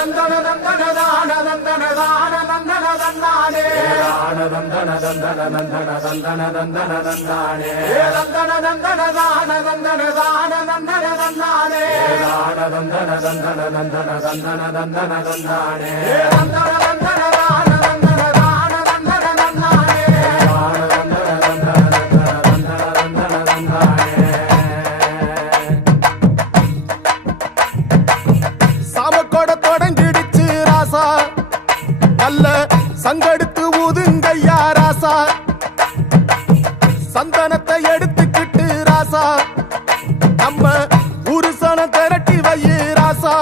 தந்தன தந்தன தான தந்தன தான தந்தன தந்தானே தந்தன தந்தன தந்தன தந்தன தந்தன தந்தானே தந்தன தந்தன தான தந்தன தான தந்தன தந்தானே தந்தன தந்தன தந்தன தந்தன தந்தன தந்தானே தந்தன தந்தன தான தந்தன தான தந்தன தந்தானே தந்தன தந்தன தந்தன தந்தன தந்தானே சாமக்கோட தொடங்கிடுச்சு ராசா நல்ல சங்கெடுத்து ஊதுங்கய்யா ராசா சந்தனத்தை எடுத்துக்கிட்டு ராசா நம்ம ஊரு சனம் திரட்டி வை ராசா